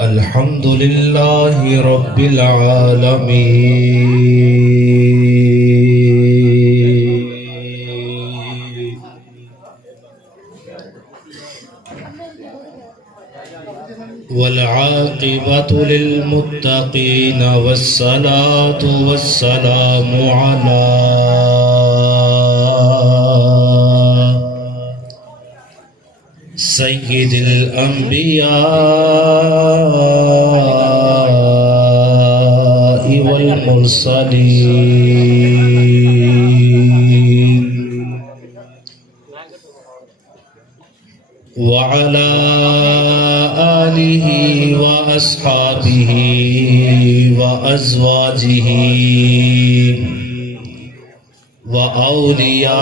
الحمد لله رب العالمين والعاقبة للمتقين والصلاة والسلام على سيد الأنبياء والمرسلين وعلى آله وأصحابه وأزواجه وأولياء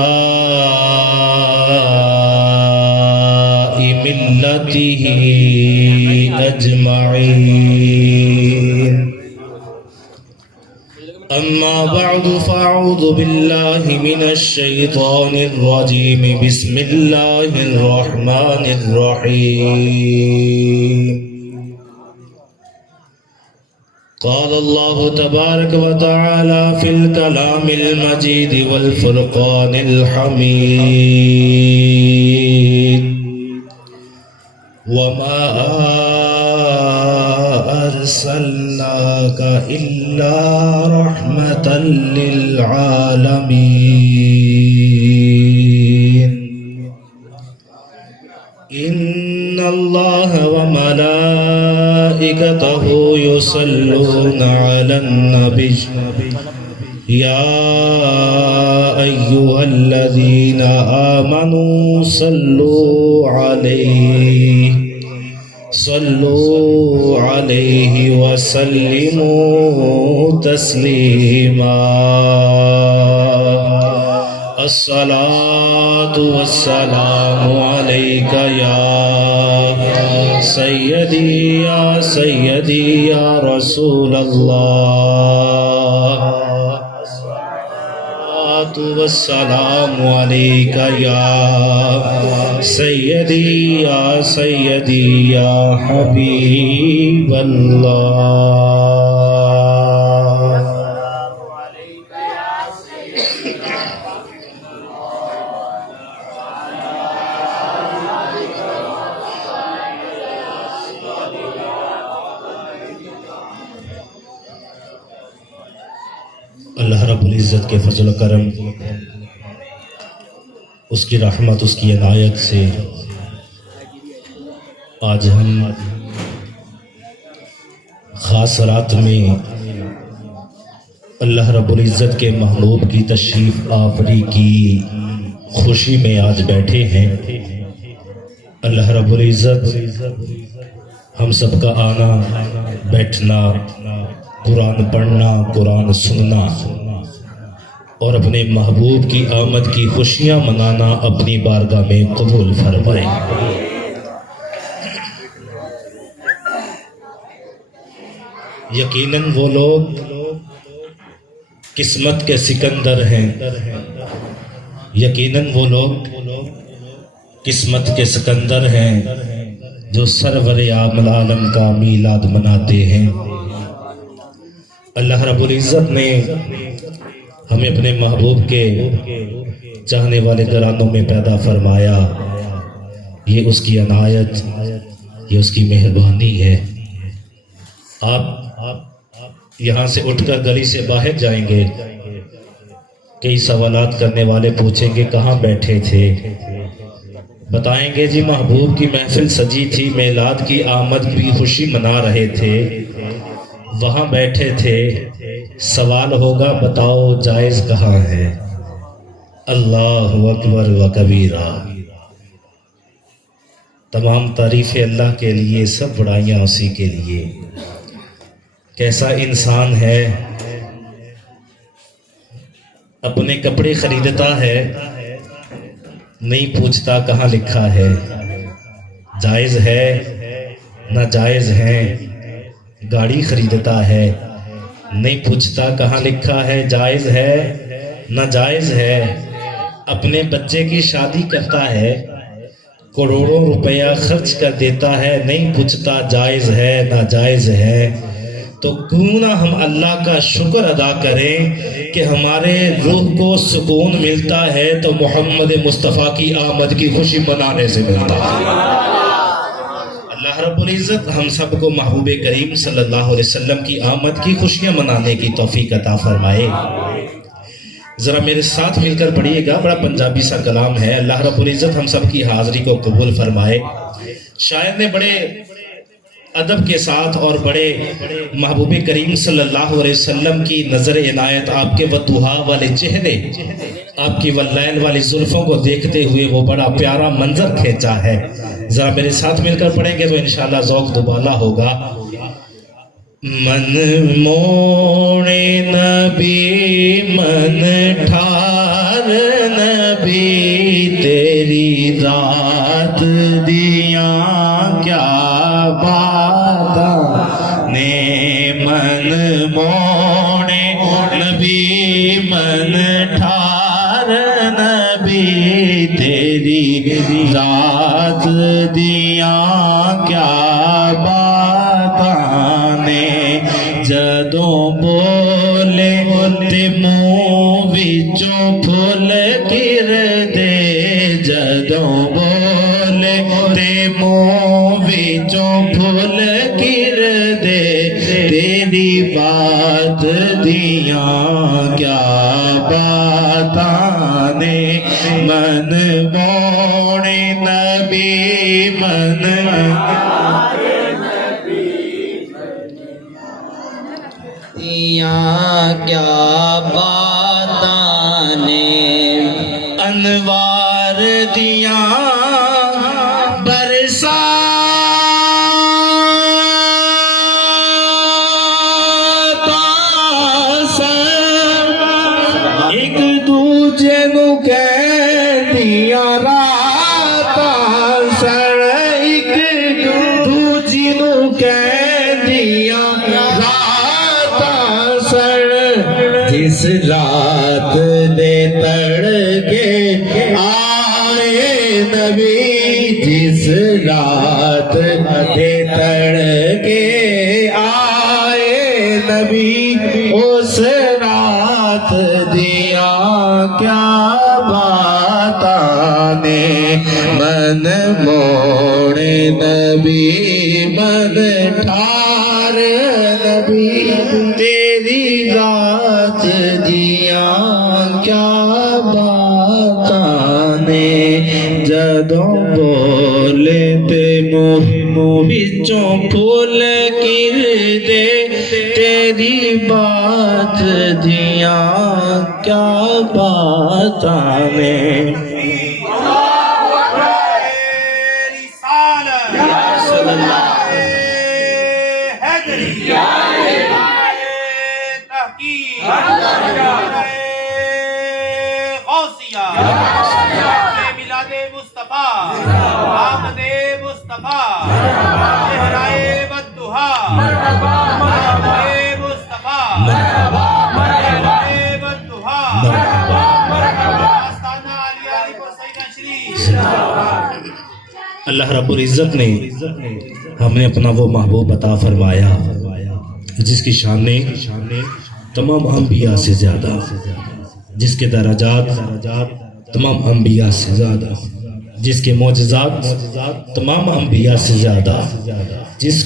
ملته أجمعين. أما بعد فأعوذ بالله من الشيطان الرجيم. بسم الله الرحمن الرحيم. قال الله تبارك وتعالى في الكلام المجيد والفرقان الحميد: وما أرسلناك إلا رحمة للعالمين. إن الله وملائكته يصلون على النبي يا أيها الذين آمنوا صلوا عليه وسلموا تسليما. الصلاة والسلام عليك يا سيدي يا رسول الله. الصلاة والسلام عليك يا سيدي يا حبيب الله. اللہ رب العزت کے فضل و کرم، اس کی رحمت، اس کی عنایت سے آج ہم خاص رات میں اللہ رب العزت کے محبوب کی تشریف آوری کی خوشی میں آج بیٹھے ہیں. اللہ رب العزت ہم سب کا آنا، بیٹھنا، قرآن پڑھنا، قرآن سننا اور اپنے محبوب کی آمد کی خوشیاں منانا اپنی بارگاہ میں قبول فرمائے. یقیناً وہ لوگ قسمت کے سکندر ہیں، یقیناً وہ لوگ قسمت کے سکندر ہیں جو سرور عالم العالم کا میلاد مناتے ہیں. اللہ رب العزت نے ہمیں اپنے محبوب کے چاہنے والے گھرانوں میں پیدا فرمایا. یہ اس کی عنایت، یہ اس کی مہربانی ہے. آپ یہاں سے اٹھ کر گلی سے باہر جائیں گے، کئی سوالات کرنے والے پوچھیں گے کہاں بیٹھے تھے، بتائیں گے جی محبوب کی محفل سجی تھی، میلاد کی آمد کی خوشی منا رہے تھے، وہاں بیٹھے تھے. سوال ہوگا بتاؤ جائز کہاں ہے؟ اللہ اکبر و کبیرہ. تمام تعریفیں اللہ کے لیے، سب بڑائیاں اسی کے لیے. کیسا انسان ہے، اپنے کپڑے خریدتا ہے، نہیں پوچھتا کہاں لکھا ہے، جائز ہے ناجائز ہے. گاڑی خریدتا ہے، نہیں پوچھتا کہاں لکھا ہے، جائز ہے ناجائز ہے. اپنے بچے کی شادی کرتا ہے، کروڑوں روپیہ خرچ کر دیتا ہے، نہیں پوچھتا جائز ہے ناجائز ہے، تو کیوں نہ ہم اللہ کا شکر ادا کریں کہ ہمارے روح کو سکون ملتا ہے تو محمد مصطفیٰ کی آمد کی خوشی منانے سے ملتا ہے۔ اللہ رب العزت ہم سب کو محبوب کریم صلی اللہ علیہ وسلم کی آمد کی خوشیاں منانے کی توفیق عطا فرمائے۔ ذرا میرے ساتھ مل کر پڑھیے گا، بڑا پنجابی سا کلام ہے۔ اللہ رب العزت ہم سب کی حاضری کو قبول فرمائے۔ شاعر نے بڑے ادب کے ساتھ اور بڑے محبوب کریم صلی اللہ علیہ وسلم کی نظر عنایت آپ کے وضحا والے چہرے، آپ کی واللیل والی زلفوں کو دیکھتے ہوئے وہ بڑا پیارا منظر کھینچا ہے۔ ذرا میرے ساتھ مل کر پڑھیں گے تو انشاءاللہ ذوق دوبالا ہوگا۔ من موڑ نبی من ٹھار نبی تیری ذات دیاں کیا باتاں نے، من موڑ نبی من ٹھار نبی تیری ذات دیاں کیا باتاں نے، جدوں بولے تے منہ وچوں پھل گر دے، جدوں بولے تے منہ وچوں پھل گر دے، تیری بات دیاں کیا باتاں نے، من موڑ نبی من دیاں کیا باتاں نے، انوار دیاں برسا ایک دوجے نو کہندیاں راتاں سن، ایک دوجی نو کہندیاں راتاں سن، جس رات دے تڑکے آئے نبی، جس رات دے تڑکے آئے نبی، اس رات دیاں کیا باتاں نے، من موڑ نبی من ٹھار نبی تیری ذات دیاں کیا باتاں نے، جدوں بولے تے منہ وچوں پھول گر دے، تیری بات دیاں کیا باتاں نے۔ میلاد مصطفیٰ، آمد مصطفیٰ، چہرائے والضحا، آمد مصطفیٰ، چہرائے والضحا، آستانہ علی کو سیدہ شریف۔ اللہ رب العزت نے ہمیں اپنا وہ محبوب عطا فرمایا جس کی شان تمام انبیاء سے زیادہ، جس کے درجات تمام انبیاء سے زیادہ، جس کے معجزات تمام انبیاء سے زیادہ، جس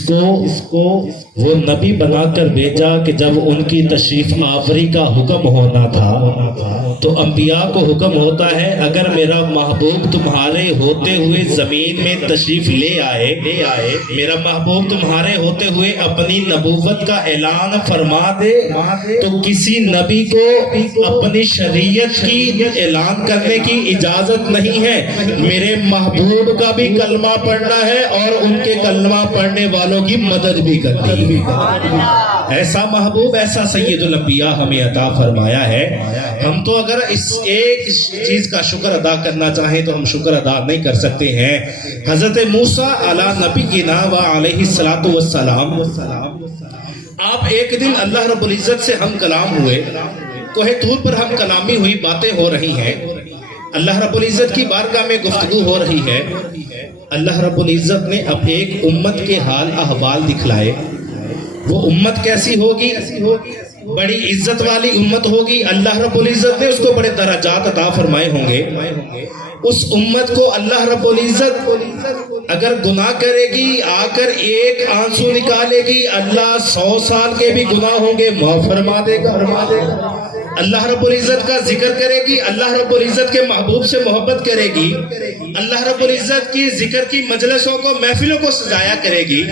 کو وہ نبی بنا کر بھیجا کہ جب ان کی تشریف آوری کا حکم ہونا تھا تو انبیاء کو حکم ہوتا ہے اگر میرا محبوب تمہارے ہوتے ہوئے زمین میں تشریف لے آئے، میرا محبوب تمہارے ہوتے ہوئے اپنی نبوت کا اعلان فرما دے تو کسی نبی کو اپنی شریعت کی اعلان کرنے کی اجازت نہیں ہے۔ میرے محبوب کا بھی کلمہ پڑھنا ہے اور ان کے کلمہ پڑھنے والوں کی مدد بھی کرنی ہے۔ ایسا محبوب، ایسا سید الانبیاء ہمیں عطا فرمایا ہے۔ ہم تو اگر اس ایک چیز کا شکر ادا کرنا چاہیں تو ہم شکر ادا نہیں کر سکتے ہیں۔ حضرت موسیٰ علی نبینا و علیہ الصلوۃ والسلام، آپ ایک دن اللہ رب العزت سے ہم کلام ہوئے، کوہ طور پر ہم کلامی ہوئی باتیں ہو رہی ہیں۔ اللہ رب العزت کی بارگاہ میں گفتگو ہو رہی ہے. اللہ رب العزت نے اب ایک امت کے حال احوال دکھلائے. وہ امت کیسی ہوگی؟ بڑی عزت والی امت ہوگی. اللہ رب العزت نے اس کو بڑے درجات عطا فرمائے ہوں گے. اس امت کو اللہ رب العزت اگر گناہ کرے گی، آ کر ایک آنسو نکالے گی، اللہ 100 سال کے بھی گناہ ہوں گے معاف فرما دے گا. اللہ رب العزت کا ذکر کرے گی، اللہ رب العزت کے محبوب سے محبت کرے گی، اللہ رب العزت کی ذکر کی مجلسوں کو، محفلوں کو سجایا کرے گی.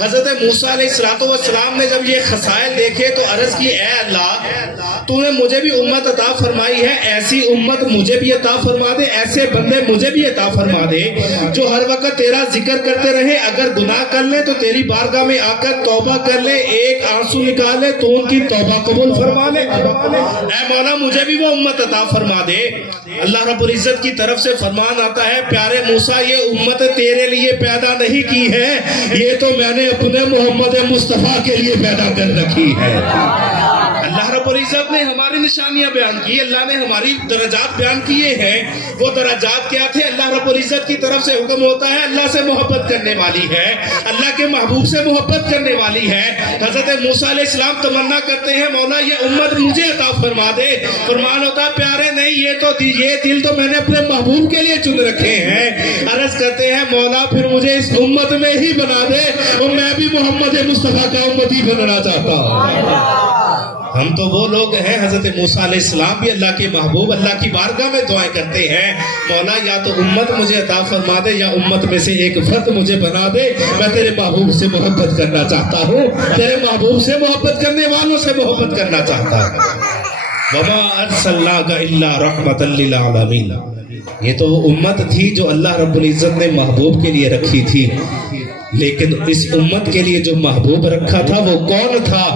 حضرت موسیٰ علیہ السلام نے جب یہ خصائل دیکھے تو عرض کی، اے اللہ تو نے مجھے بھی امت عطا فرمائی ہے، ایسی امت مجھے بھی عطا فرما دے، ایسے بندے مجھے بھی عطا فرما دے جو ہر وقت تیرا ذکر کرتے رہے. اگر گناہ کر لیں تو تیری بارگاہ میں آ کر توبہ کر لے، ایک آنسو نکال لے تو ان کی توبہ قبول فرما لے. اے مولا مجھے بھی وہ امت عطا فرما دے. اللہ رب العزت کی طرف سے فرمان آتا ہے، پیارے موسیٰ یہ امت تیرے لیے پیدا نہیں کی ہے، یہ تو میں نے اپنے محمد مصطفیٰ کے لیے پیدا کر رکھی ہے. اللہ رب العزت نے ہماری نشانیاں بیان کی، اللہ نے ہماری درجات بیان کیے ہیں. وہ درجات کیا تھے؟ اللہ رب العزت کی طرف سے حکم ہوتا ہے، اللہ سے محبت کرنے والی ہے، اللہ کے محبوب سے محبت کرنے والی ہے. حضرت موسیٰ علیہ السلام تمنا کرتے ہیں، مولا یہ امت مجھے عطا فرما دے. فرمان ہوتا ہے، پیارے نہیں، یہ دل تو میں نے اپنے محبوب کے لیے چن رکھے ہیں. عرض کرتے ہیں، مولا پھر مجھے اس امت میں ہی بنا دے اور میں بھی محمد مصطفیٰ کا امتی بننا چاہتا ہوں. ہم تو وہ لوگ ہیں، حضرت موسیٰ علیہ السلام بھی اللہ کے محبوب اللہ کی بارگاہ میں دعائیں کرتے ہیں، مولا یا تو امت مجھے عطا فرما دے یا امت میں سے ایک فرد مجھے بنا دے. میں تیرے محبوب سے محبت کرنا چاہتا ہوں، تیرے محبوب سے محبت کرنے والوں سے محبت کرنا چاہتا ہوں. وَمَا أَرْسَلْنَاكَ إِلَّا رَحْمَةً لِّلْعَالَمِينَ. یہ تو وہ امت تھی جو اللہ رب العزت نے محبوب کے لیے رکھی تھی، لیکن اس امت کے لیے جو محبوب رکھا تھا وہ کون تھا؟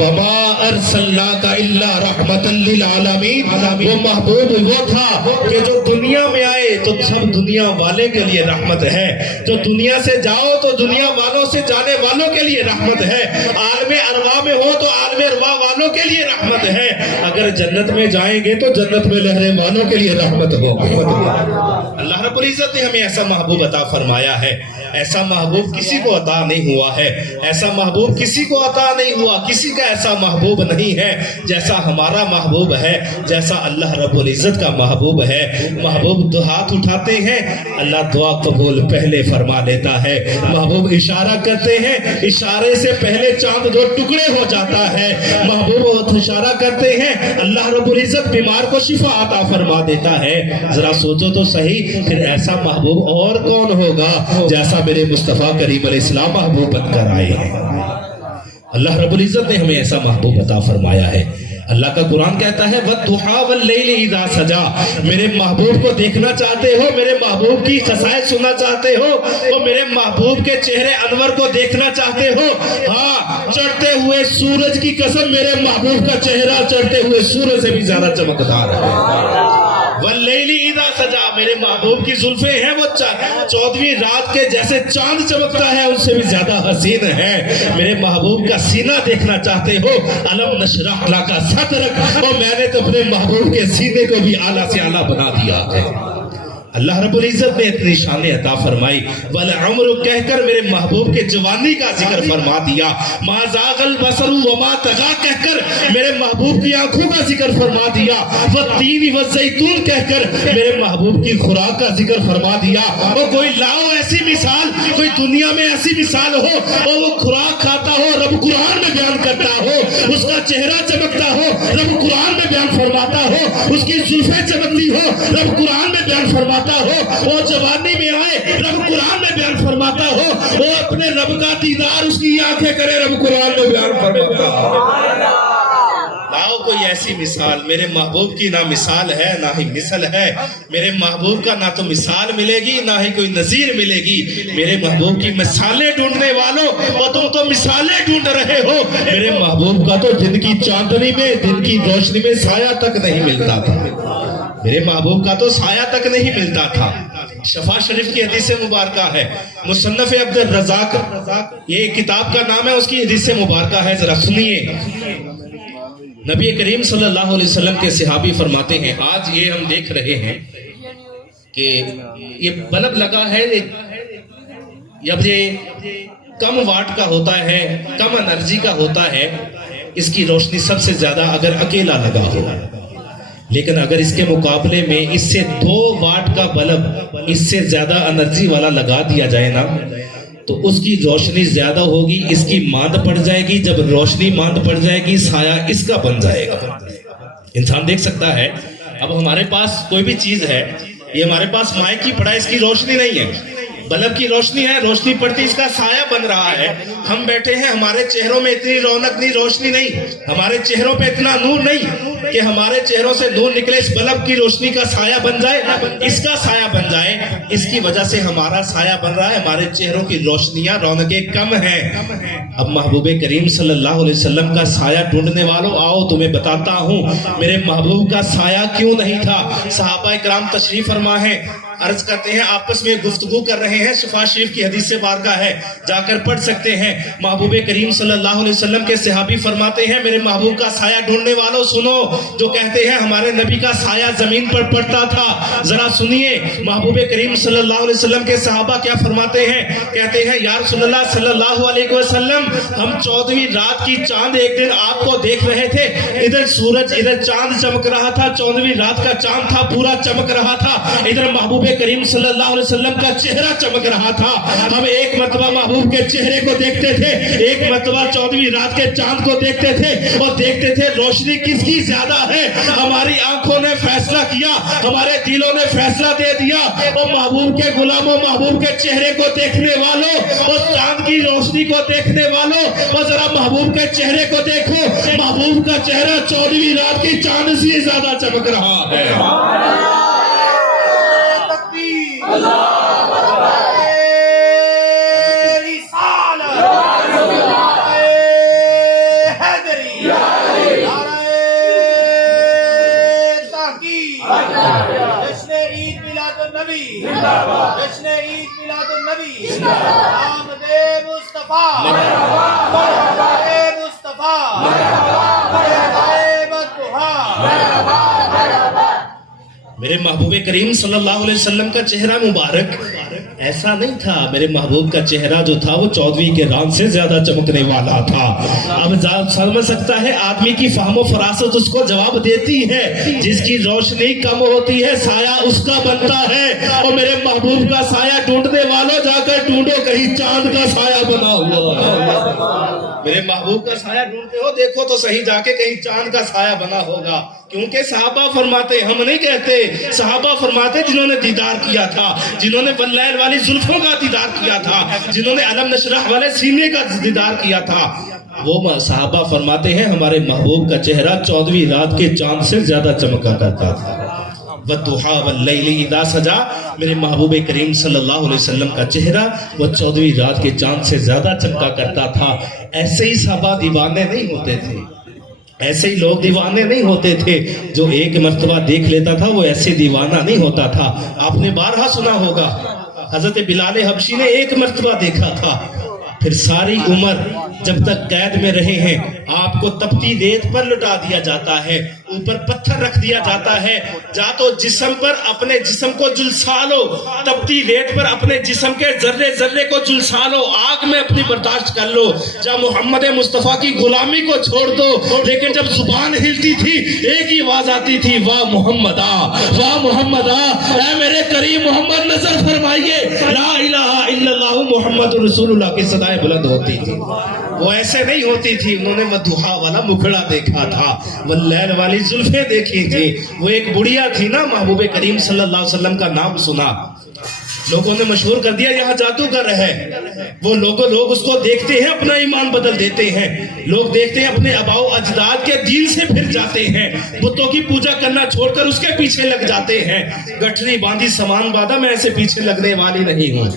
وَمَا أَرْسَلْنَاكَ إِلَّا رَحْمَةً لِّلْعَالَمِينَ. وہ محبوب وہ تھا کہ جو دنیا میں آئے تو سب دنیا والے کے لیے رحمت ہے، جو دنیا سے جاؤ تو دنیا والوں سے جانے والوں کے لیے رحمت ہے، عالم ارواح میں ہو تو عالم ارواح والوں کے لیے رحمت ہے، اگر جنت میں جائیں گے تو جنت میں لہریں والوں کے لیے رحمت ہو. اللہ رب العزت نے ہمیں ایسا محبوب عطا فرمایا ہے. ایسا محبوب کسی کو عطا نہیں ہوا ہے، ایسا محبوب کسی کو عطا نہیں ہوا، کسی کا ایسا محبوب نہیں ہے جیسا ہمارا محبوب ہے، جیسا اللہ رب العزت کا محبوب ہے. محبوب دو ہاتھ اٹھاتے ہیں، اللہ دعا قبول پہلے فرما لیتا ہے. محبوب اشارہ کرتے ہیں، اشارے سے پہلے چاند دو ٹکڑے ہو جاتا ہے. محبوب اشارہ کرتے ہیں، اللہ رب العزت بیمار کو شفا عطا فرما دیتا ہے. ذرا سوچو تو صحیح، پھر ایسا محبوب اور کون ہوگا جیسا میرے مصطفیٰ کریم علیہ السلام محبوب بن کر آئے ہیں. اللہ رب العزت نے ہمیں ایسا محبوب عطا فرمایا ہے. اللہ کا قرآن کہتا ہے وَالضُّحَىٰ وَاللَّيْلِ إِذَا سَجَىٰ. میرے محبوب کو دیکھنا چاہتے ہو، میرے محبوب کی خصائص سننا چاہتے ہو، اور میرے محبوب کے چہرے انور کو دیکھنا چاہتے ہو، ہاں چڑھتے ہوئے سورج کی قسم میرے محبوب کا چہرہ چڑھتے ہوئے سورج سے بھی زیادہ چمکدار ہے. واللیل اذا سجا، میرے محبوب کی زلفیں ہیں وہ 14ویں رات کے جیسے چاند چمکتا ہے ان سے بھی زیادہ حسین ہے. میرے محبوب کا سینہ دیکھنا چاہتے ہو، علم نشرح لک صدرک، اور میں نے تو اپنے محبوب کے سینے کو بھی اعلیٰ سے اعلیٰ بنا دیا ہے. اللہ رب العزت نے اتنی شان عطا فرمائی. والعمر کہہ کر میرے محبوب کے جوانی کا ذکر فرما دیا. ما زاغ البصر وما طغى کہہ کر میرے محبوب کی آنکھوں کا ذکر فرما دیا. والتین والزیتون کہہ کر میرے محبوب کی خوراک کا ذکر فرما دیا. اور کوئی لاؤ ایسی مثال، کوئی دنیا میں ایسی مثال ہو اور وہ خوراک کھاتا ہو، رب قرآن میں بیان کرتا ہو، اس کا چہرہ چمکتا ہو، رب قرآن میں بیان فرماتا ہو، اس کی زلفیں چمکتی ہو، رب قرآن میں بیان فرماتا ہو، وہ جوانی میں آئے رب قرآن میں بیان فرماتا ہو، وہ اپنے رب کا دیدار اس کی آنکھیں کرے رب قرآن میں بیان فرماتا ہو. لاؤ کوئی ایسی مثال. میرے محبوب کی نہ مثال ہے نہ ہی مثل ہے. میرے محبوب کا نہ تو مثال ملے گی نہ ہی کوئی نظیر ملے گی. میرے محبوب کی مثالیں ڈھونڈنے والوں، اور تم تو مثالیں ڈھونڈ رہے ہو. میرے محبوب کا تو دن کی چاندنی میں، دن کی روشنی میں سایہ تک نہیں ملتا تھا. میرے محبوب کا تو سایہ تک نہیں ملتا تھا. شفا شریف کی حدیث مبارکہ ہے، مصنف عبد الرزاق، یہ کتاب کا نام ہے، اس کی حدیث مبارکہ ہے، ذرا سنیے. نبی کریم صلی اللہ علیہ وسلم کے صحابی فرماتے ہیں، آج یہ ہم دیکھ رہے ہیں کہ یہ بلب لگا ہے، جب یہ کم واٹ کا ہوتا ہے، کم انرجی کا ہوتا ہے، اس کی روشنی سب سے زیادہ اگر اکیلا لگا ہو، لیکن اگر اس کے مقابلے میں اس سے 2 واٹ کا بلب اس سے زیادہ انرجی والا لگا دیا جائے نا تو اس کی روشنی زیادہ ہوگی، اس کی ماند پڑ جائے گی، جب روشنی ماند پڑ جائے گی سایہ اس کا بن جائے گا۔ انسان دیکھ سکتا ہے، اب ہمارے پاس کوئی بھی چیز ہے، یہ ہمارے پاس مائک کی پڑا، اس کی روشنی نہیں ہے، بلب کی روشنی ہے، روشنی پڑتی اس کا سایہ بن رہا ہے، ہم بیٹھے ہیں، ہمارے چہروں میں اتنی رونق نہیں، روشنی نہیں، ہمارے چہروں پہ اتنا نور نہیں کہ ہمارے چہروں سے نور نکلے، اس بلب کی روشنی کا سایہ بن جائے، اس کا سایہ بن جائے، اس کی وجہ سے ہمارا سایہ بن رہا ہے، ہمارے چہروں کی روشنیاں، رونقیں کم ہیں۔ اب محبوب کریم صلی اللہ علیہ وسلم کا سایہ ڈھونڈنے والوں، آؤ تمہیں بتاتا ہوں میرے محبوب کا سایہ کیوں نہیں تھا۔ صحابہ کرام تشریف فرما ہے، عرض کرتے ہیں، آپس میں گفتگو کر رہے ہیں، شفا شریف کی حدیث سے بارگاہ ہے، جا کر پڑھ سکتے ہیں۔ محبوب کریم صلی اللہ علیہ وسلم کے صحابی فرماتے ہیں، میرے محبوب کا سایہ ڈھونڈنے والوں سنو، جو کہتے ہیں ہمارے نبی کا سایہ زمین پر پڑتا تھا، ذرا سنیے محبوب کریم صلی اللہ علیہ وسلم کے صحابہ کیا فرماتے ہیں، کہتے ہیں یا رسول اللہ صلی اللہ علیہ وسلم، ہم 14ویں رات کی چاند ایک دن آپ کو دیکھ رہے تھے، ادھر سورج، ادھر چاند چمک رہا تھا، 14ویں رات کا چاند تھا، پورا چمک رہا تھا، ادھر محبوب کریم صلی اللہ علیہ وسلم کا چہرہ چمک رہا تھا، ہم ایک مرتبہ محبوب کے چہرے کو دیکھتے تھے، ایک مرتبہ 14ویں رات کے چاند کو دیکھتے تھے، اور دیکھتے تھے روشنی کس کی زیادہ ہے، ہماری آنکھوں نے فیصلہ کیا، ہمارے دلوں نے فیصلہ دے دیا، اور محبوب کے غلاموں، محبوب کے چہرے کو دیکھنے والوں، اور چاند کی روشنی کو دیکھنے والوں، اور ذرا محبوب کے چہرے کو دیکھو، محبوب کا چہرہ 14ویں رات کی چاند سے زیادہ چمک رہا ہے۔ جشن عید میلاد النبی، جشن عید میلاد النبی، آمد مصطفیٰ، آمد مصطفیٰ، میرے محبوب کریم صلی اللہ علیہ وسلم کا چہرہ مبارک ایسا نہیں تھا، میرے محبوب کا چہرہ جو تھا وہ 14ویں کے رات سے زیادہ چمکنے والا تھا۔ اب سمجھ سکتا ہے آدمی کی فہم و فراست اس کو جواب دیتی ہے، جس کی روشنی کم ہوتی ہے سایہ اس کا بنتا ہے، اور میرے محبوب کا سایہ ڈھونڈنے والوں جا کر ڈھونڈو، کہیں چاند کا سایہ بنا ہوا، میرے محبوب کا سایہ ڈھونڈتے ہو دیکھو تو صحیح جا کے کہیں چاند کا سایہ بنا ہوگا، کیونکہ صحابہ فرماتے، ہم نہیں کہتے، صحابہ فرماتے جنہوں نے دیدار کیا تھا، جنہوں نے واللیل والی زلفوں کا دیدار کیا تھا، جنہوں نے علم نشرح والے سینے کا دیدار کیا تھا، وہ صحابہ فرماتے ہیں ہمارے محبوب کا چہرہ 14ویں رات کے چاند سے زیادہ چمکا کرتا تھا۔ وَالضُّحَىٰ وَاللَّيْلِ اِذَا سَجَا، میرے محبوب کریم صلی اللہ علیہ وسلم کا چہرہ وہ 14ویں رات کے چاند سے زیادہ چمکا کرتا تھا۔ ایسے ہی صحابہ دیوانے نہیں ہوتے تھے، ایسے ہی لوگ دیوانے نہیں ہوتے تھے، جو ایک مرتبہ دیکھ لیتا تھا وہ ایسے دیوانہ نہیں ہوتا تھا۔ آپ نے بارہا سنا ہوگا حضرت بلال حبشی نے ایک مرتبہ دیکھا تھا، پھر ساری عمر جب تک قید میں رہے ہیں آپ کو تپتی ریت پر لٹا دیا جاتا ہے، اوپر پتھر رکھ دیا جاتا ہے، جا تو جسم پر اپنے جسم کو جلسا لو، تپتی ریت پر اپنے جسم کے ذرے ذرے کو جلسا لو، آگ میں اپنی برداشت کر لو، جا محمد مصطفیٰ کی غلامی کو چھوڑ دو، لیکن جب زبان ہلتی تھی ایک ہی آواز آتی تھی، واہ محمد آ، واہ محمد آ، اے میرے کریم محمد نظر فرمائیے، لا الہ الا اللہ محمد رسول اللہ کی صدائیں بلند ہوتی تھی۔ وہ ایسے نہیں ہوتی تھی، انہوں نے وضحیٰ والا مکھڑا دیکھا تھا، واللیل والی زلفیں دیکھی تھی، وہ ایک بڑھیا تھی نا، محبوب کریم صلی اللہ علیہ وسلم کا نام سنا، لوگوں نے مشہور کر دیا یہاں جادوگر ہے، وہ لوگ اس کو دیکھتے ہیں اپنا ایمان بدل دیتے ہیں، لوگ دیکھتے ہیں اپنے آباء و اجداد کے دین سے پھر جاتے ہیں، بتوں کی پوجا کرنا چھوڑ کر اس کے پیچھے لگ جاتے ہیں۔ گٹھری باندھی سامان باندھا، میں ایسے پیچھے لگنے والی نہیں ہوں،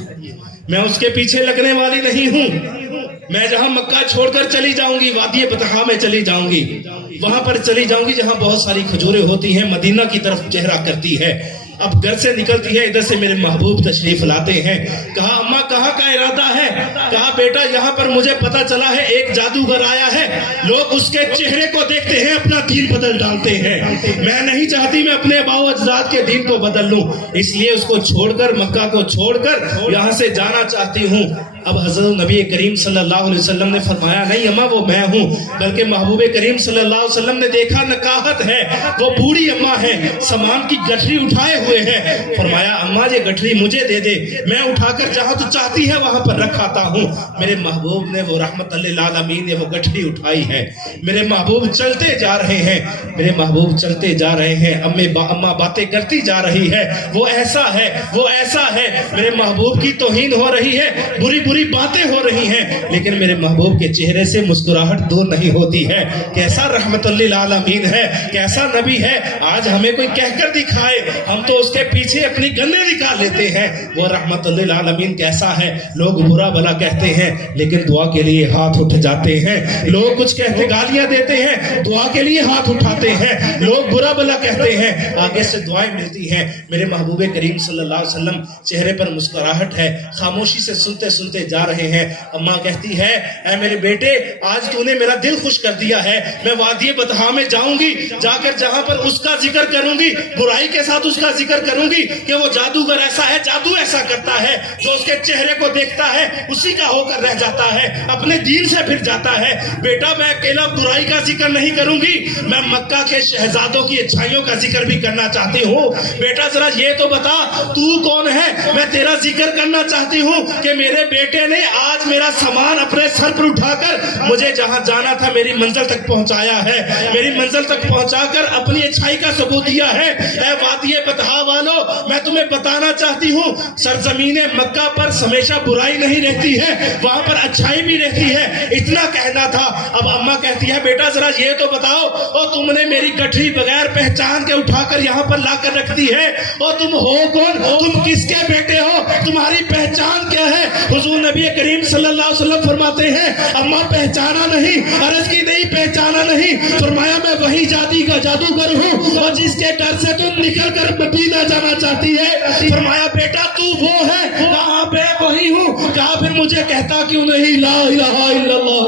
میں اس کے پیچھے لگنے والی نہیں ہوں، میں جہاں مکہ چھوڑ کر چلی جاؤں گی، وادی بطحا میں چلی جاؤں گی، وہاں پر چلی جاؤں گی جہاں بہت ساری کھجوریں ہوتی ہیں، مدینہ کی طرف چہرہ کرتی ہے، اب گھر سے نکلتی ہے, ادھر سے میرے محبوب تشریف لاتے ہیں. کہا اماں کہاں کا ارادہ ہے؟ کہا بیٹا یہاں پر مجھے پتا چلا ہے ایک جادوگر آیا ہے, لوگ اس کے چہرے کو دیکھتے ہیں اپنا دین بدل ڈالتے ہیں, میں نہیں چاہتی میں اپنے آباء و اجداد کے دین کو بدل لوں, اس لیے اس کو چھوڑ کر, مکہ کو چھوڑ کر یہاں سے جانا چاہتی ہوں. اب حضرت نبی کریم صلی اللہ علیہ وسلم نے فرمایا نہیں اماں وہ میں ہوں, بلکہ محبوب کریم صلی اللہ علیہ وسلم نے دیکھا نکاہت ہے, وہ بوڑھی اماں ہے, سامان کی گٹھری اٹھائے ہوئے ہیں. فرمایا اماں یہ گٹھری مجھے دے دے, میں اٹھا کر جہاں تو چاہتی ہے وہاں پر رکھاتا ہوں. میرے محبوب نے وہ رحمت للعالمین نے وہ گٹھری اٹھائی ہے. میرے محبوب چلتے جا رہے ہیں, میرے محبوب چلتے جا رہے ہیں, اماں باتیں کرتی جا رہی ہے, وہ ایسا ہے وہ ایسا ہے, میرے محبوب کی توہین ہو رہی ہے, بری بری باتیں ہو رہی ہیں, لیکن میرے محبوب کے چہرے سے مسکراہٹ دور نہیں ہوتی ہے. کیسا رحمت للعالمین ہے, کیسا نبی ہے, آج ہمیں کوئی کہہ کر دکھائے ہم تو اس کے پیچھے اپنی گندے نکال لیتے ہیں. وہ رحمت للعالمین کیسا ہے, لوگ برا بھلا کہتے ہیں لیکن دعا کے لیے ہاتھ اٹھ جاتے ہیں, لوگ کچھ کہتے گالیاں دیتے ہیں دعا کے لیے ہاتھ اٹھاتے ہیں, لوگ برا بھلا کہتے ہیں آگے سے دعائیں ملتی ہیں. میرے محبوب کریم صلی اللہ علیہ وسلم چہرے پر مسکراہٹ ہے, خاموشی سے سنتے سنتے جا رہے ہیں. اماں کہتی ہے اے میرے بیٹے آج تو نے میرا دل خوش کر دیا ہے, میں وادی بطحا میں جاؤں گی, جا کر جہاں پر اس کا ذکر کروں گی, برائی کے ساتھ اس کا ذکر کروں گی کہ وہ جادوگر ایسا ہے, جادو ایسا کرتا ہے, جو اس کے چہرے کو دیکھتا ہے اسی کا ہو کر رہ جاتا ہے, اپنے دین سے پھر جاتا ہے. بیٹا میں اکیلا برائی کا ذکر نہیں کروں گی, میں مکہ کے شہزادوں کی اچھائیوں کا ذکر بھی کرنا چاہتی ہوں. بیٹا ذرا یہ تو بتا تو کون ہے, میں تیرا ذکر کرنا چاہتی ہوں کہ میرے بیٹے نے آج میرا سامان اپنے سر پر اٹھا کر مجھے جہاں جانا تھا میری منزل تک پہنچایا ہے, میری منزل تک پہنچا کر اپنی اچھائی کا ثبوت دیا ہے. اے وادی بطحا والو میں تمہیں بتانا چاہتی ہوں سرزمین مکہ پر ہمیشہ برائی نہیں رہتی ہے, وہاں پر اچھائی بھی رہتی ہے, اتنا کہنا تھا. اب اماں کہتی ہے بیٹا ذرا یہ تو بتاؤ اور تم نے میری گٹھری بغیر پہچان کے اٹھا کر یہاں پر لا کر رکھ دی ہے, اور تم ہو کون, تم کس کے بیٹے ہو, تمہاری پہچان کیا ہے؟ حضور نبی کریم صلی اللہ علیہ وسلم فرماتے ہیں اماں پہچانا نہیں, عرض کی نہیں پہچانا نہیں, فرمایا میں وہی جادوگر ہوں اور جس کے ڈر سے تم نکل کر مدینہ جانا چاہتی ہے. فرمایا بیٹا تو وہ ہے, کہاں پہ وہی ہوں. کہا پھر مجھے کہتا کیوں نہیں لا الہ الا اللہ.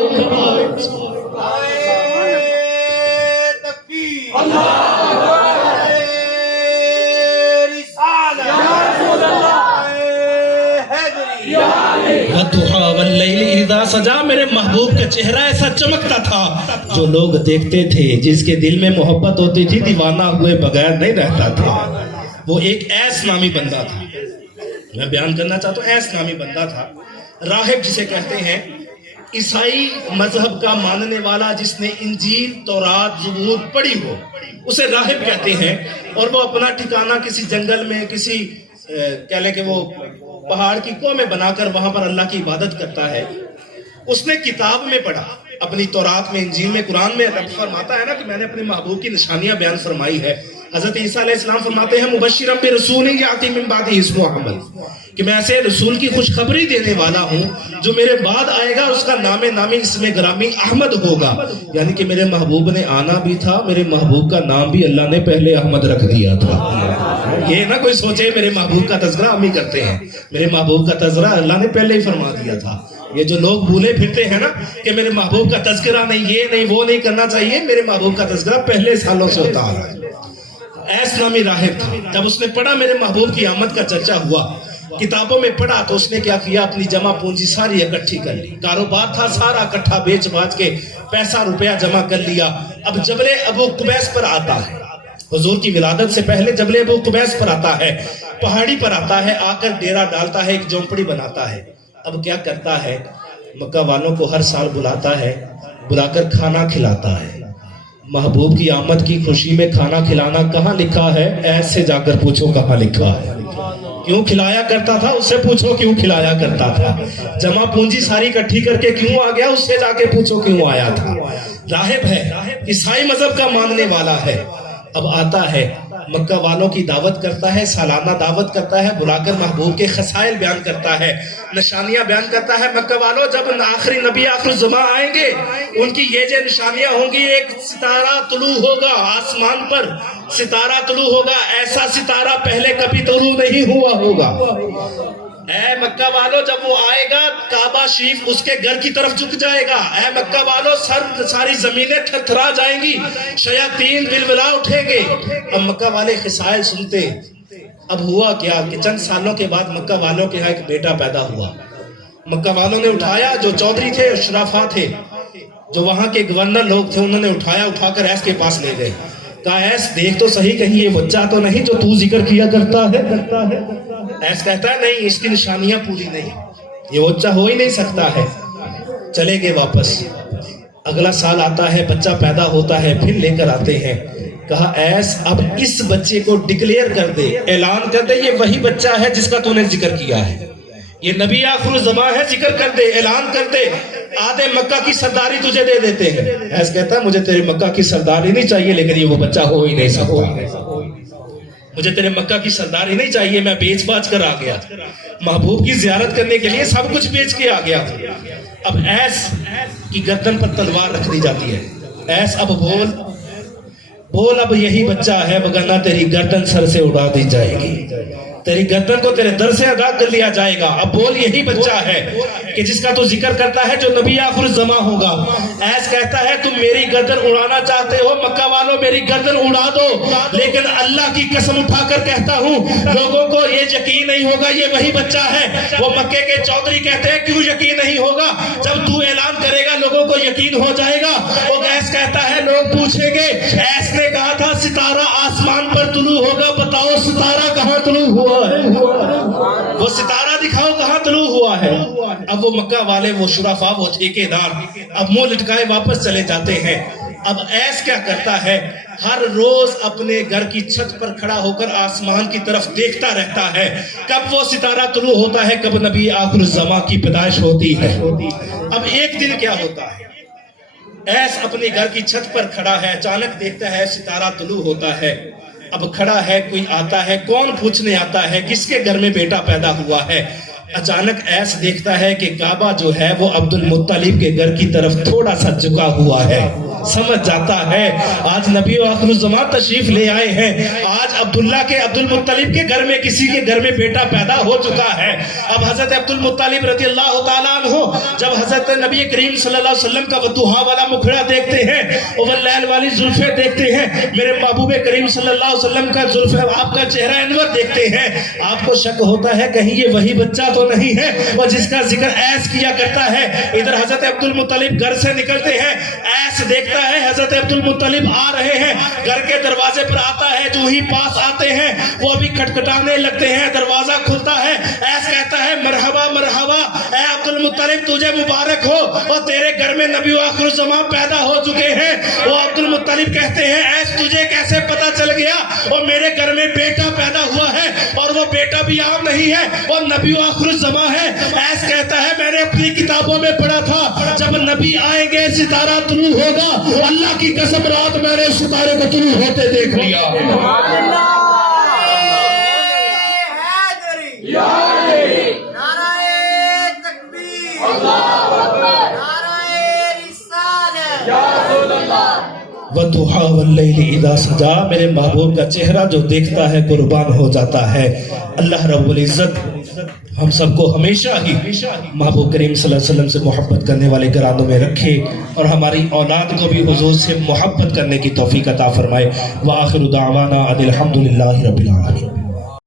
تکبیر اللہ والضحى واللیل اذا سجا. میرے محبوب کا چہرہ ایسا چمکتا تھا جو لوگ دیکھتے تھے, جس کے دل میں محبت ہوتی تھی دیوانہ ہوئے بغیر نہیں رہتا تھا. وہ ایک ایس نامی بندہ تھا, میں بیان کرنا چاہتا ہوں, ایس نامی بندہ تھا, راہب جسے کہتے ہیں, عیسائی مذہب کا ماننے والا جس نے انجیل تورات زبور پڑھی ہو اسے راہب کہتے ہیں. اور وہ اپنا ٹھکانہ کسی جنگل میں, کسی کہہ لیں کہ وہ پہاڑ کی کوہ میں بنا کر وہاں پر اللہ کی عبادت کرتا ہے. اس نے کتاب میں پڑھا, اپنی تورات میں, انجیل میں, قرآن میں رب فرماتا ہے نا کہ میں نے اپنے محبوب کی نشانیاں بیان فرمائی ہے. حضرت عیسیٰ علیہ السلام فرماتے ہیں مبشرم برسول یاتی من بعدہ اسمہ احمد, کہ میں ایسے رسول کی خوشخبری دینے والا ہوں جو میرے بعد آئے گا, اس کا نام نامی اسم گرامی احمد ہوگا. یعنی کہ میرے محبوب نے آنا بھی تھا, میرے محبوب کا نام بھی اللہ نے پہلے احمد رکھ دیا تھا. یہ نہ کوئی سوچے میرے محبوب کا تذکرہ ہم ہی کرتے ہیں, میرے محبوب کا تذکرہ اللہ نے پہلے ہی فرما دیا تھا. یہ جو لوگ بھولے پھرتے ہیں نا کہ میرے محبوب کا تذکرہ نہیں, یہ نہیں, وہ نہیں کرنا چاہیے, میرے محبوب کا تذکرہ پہلے سالوں سے ہوتا آ رہا ہے. ایس نامی راہب تھا, جب اس نے پڑھا میرے محبوب کی آمد کا چرچا ہوا, کتابوں میں پڑھا تو اس نے کیا کیا, اپنی جمع پونجی ساری اکٹھی کر لی, کاروبار تھا سارا اکٹھا بیچ باچ کے پیسہ روپیہ جمع کر لیا. اب جبل ابو قبیس پر آتا ہے, حضور کی ولادت سے پہلے جبل ابو قبیس پر آتا ہے, پہاڑی پر آتا ہے, آ کر ڈیرا ڈالتا ہے, ایک جھونپڑی بناتا ہے. اب کیا کرتا ہے, مکہ والوں کو ہر سال بلاتا ہے, بلا کر کھانا کھلاتا ہے. محبوب کی آمد کی خوشی میں کھانا کھلانا کہاں لکھا ہے, ایسے جا کر پوچھو کہاں لکھا ہے. کیوں کھلایا کرتا تھا, اس سے پوچھو کیوں کھلایا کرتا تھا. جمع پونجی ساری اکٹھی کر کے کیوں آ گیا, اس سے جا کے پوچھو کیوں آیا تھا. راہب ہے, عیسائی مذہب کا ماننے والا ہے. اب آتا ہے مکہ والوں کی دعوت کرتا ہے، سالانہ دعوت کرتا ہے، بلا کر محبوب کے خصائل بیان کرتا ہے، نشانیاں بیان کرتا ہے۔ مکہ والوں جب آخری نبی آخر الزمان آئیں گے ان کی یہ جو نشانیاں ہوں گی، ایک ستارہ طلوع ہوگا آسمان پر، ستارہ طلوع ہوگا، ایسا ستارہ پہلے کبھی طلوع نہیں ہوا ہوگا۔ اے مکہ والوں جب وہ آئے گا کعبہ شریف اس کے گھر کی طرف جھک جائے گا۔ اے مکہ والوں ساری زمینیں تھرتھرا جائیں گی، شیاطین ولولا اٹھیں گے۔ اب مکہ والے خصائل سنتے۔ اب ہوا کیا کہ چند سالوں کے بعد مکہ والوں کے ہاں ایک بیٹا پیدا ہوا۔ مکہ والوں نے اٹھایا، جو چودھری تھے، اشرافہ تھے، جو وہاں کے گورنر لوگ تھے، انہوں نے اٹھایا، اٹھا کر ایس کے پاس لے گئے۔ کہا ایس دیکھ تو صحیح کہیں یہ بچہ تو نہیں جو تو ذکر کیا کرتا ہے۔ ایس کہتا ہے نہیں، اس کی نشانیاں پوری نہیں، یہ بچہ ہو ہی نہیں سکتا ہے۔ چلے گئے واپس۔ اگلا سال آتا ہے، بچہ پیدا ہوتا ہے، پھر لے کر آتے ہیں۔ کہا ایس اب اس بچے کو ڈکلیئر کر دے، اعلان کر دے، یہ وہی بچہ ہے جس کا تو نے ذکر کیا ہے، یہ نبی آخر الزمان ہے، ذکر کر دے، اعلان کر دے، آدھے مکہ کی سرداری تجھے دے دیتے ہیں۔ ایس کہتا ہے مجھے تیرے مکہ کی سرداری نہیں چاہیے، لیکن یہ وہ بچہ ہو ہی نہیں سکتا، مجھے تیرے مکہ کی سرداری نہیں چاہیے، میں بیچ باچ کر آ گیا، محبوب کی زیارت کرنے کے لیے سب کچھ بیچ کے آ گیا۔ اب ایس کی گردن پر تلوار رکھ دی جاتی ہے۔ ایس اب بول اب یہی بچہ ہے، وگرنہ تیری گردن سر سے اڑا دی جائے گی، تیری گردن کو تیرے در سے ادا کر لیا جائے گا۔ اب بول یہی بچہ ہے کہ جس کا تو ذکر کرتا ہے، جو نبی آخر الزمان ہوگا۔ ایس کہتا ہے تم میری گردن اڑانا چاہتے ہو، مکہ والوں میری گردن اڑا دو، لیکن اللہ کی قسم اٹھا کر کہتا ہوں لوگوں کو یہ یقین نہیں ہوگا یہ وہی بچہ ہے۔ وہ مکے کے چودھری کہتے ہیں کیوں یقین نہیں ہوگا؟ جب تو اعلان کرے گا لوگوں کو یقین ہو جائے گا۔ وہ ایس کہتا ہے لوگ پوچھیں گے ایس نے کہا تھا ستارہ آسمان پر طلوع ہوگا، بتاؤ ستارہ کہاں طلوع ہوا ہے؟ وہ ستارہ دکھاؤ کہاں طلوع ہوا ہے؟ اب وہ مکہ والے، وہ شرفاء، وہ ٹھیکیدار اب منہ لٹکائے واپس چلے جاتے ہیں۔ اب ایس کیا کرتا ہے؟ ہر روز اپنے گھر کی چھت پر کھڑا ہو کر آسمان کی طرف دیکھتا رہتا ہے، کب وہ ستارہ طلوع ہوتا ہے، کب نبی آخر الزمان کی پیدائش ہوتی ہے۔ اب ایک دن کیا ہوتا ہے؟ ایس اپنے گھر کی چھت پر کھڑا ہے، اچانک دیکھتا ہے ستارہ طلوع ہوتا ہے۔ اب کھڑا ہے، کوئی آتا ہے، کون پوچھنے آتا ہے کس کے گھر میں بیٹا پیدا ہوا ہے؟ اچانک ایس دیکھتا ہے کہ کعبہ جو ہے وہ عبد المطلب کے گھر کی طرف تھوڑا سا جھکا ہوا ہے۔ سمجھ جاتا ہے آج نبی آخر الزمان تشریف لے آئے ہیں، آج عبداللہ کے عبد المطلب کے گھر میں کسی کے گھر میں بیٹا پیدا ہو چکا ہے۔ اب حضرت عبد المطلب رضی اللہ تعالیٰ عنہ جب حضرت نبی کریم صلی اللہ علیہ وسلم کا وضحا والا مکھڑا دیکھتے ہیں، واللیل والی زلفیں دیکھتے ہیں، میرے محبوب کریم صلی اللہ علیہ وسلم کا زلفیں، آپ کا چہرہ انور دیکھتے ہیں، آپ کو شک ہوتا ہے کہیں یہ وہی بچہ تو نہیں ہے اور جس کا ذکر ایس کیا کرتا ہے۔ ادھر حضرت عبد المطلب گھر سے نکلتے ہیں، ایس دیکھتا ہے حضرت عبد المطلب آ رہے ہیں، گھر کے دروازے پر آتا ہے، جو ہی پاس آتے ہیں وہ ابھی کھٹکھٹانے لگتے ہیں، دروازہ کھلتا ہے، ایس کہتا ہے مرحبا مرحبا اے عبد المطلب تجھے مبارک ہو، اور تیرے گھر میں نبی آخر الزمان پیدا ہو چکے ہیں۔ وہ عبد المطلب کہتے ہیں ایس تجھے کیسے پتا چل گیا؟ اور میرے گھر میں بیٹا پیدا ہوا ہے، اور وہ بیٹا بھی عام نہیں ہے، اور نبی آخر الزمان ہے۔ ایس کہتا ہے میں نے اپنی کتابوں میں پڑھا تھا جب نبی آئیں گے ستارہ طلوع ہوگا، اللہ کی قسم رات میں نے ستارے کو طلوع ہوتے دیکھ لیا۔ وَالضُّحَىٰ وَاللَّيْلِ إِذَا سَجَىٰ، میرے محبوب کا چہرہ جو دیکھتا ہے قربان ہو جاتا ہے۔ اللہ رب العزت ہم سب کو ہمیشہ ہی محبوب کریم صلی اللہ علیہ وسلم سے محبت کرنے والے گھرانوں میں رکھے، اور ہماری اولاد کو بھی حضور سے محبت کرنے کی توفیق عطا فرمائے۔ وآخر دعوانا ان الحمد للہ رب العالمین۔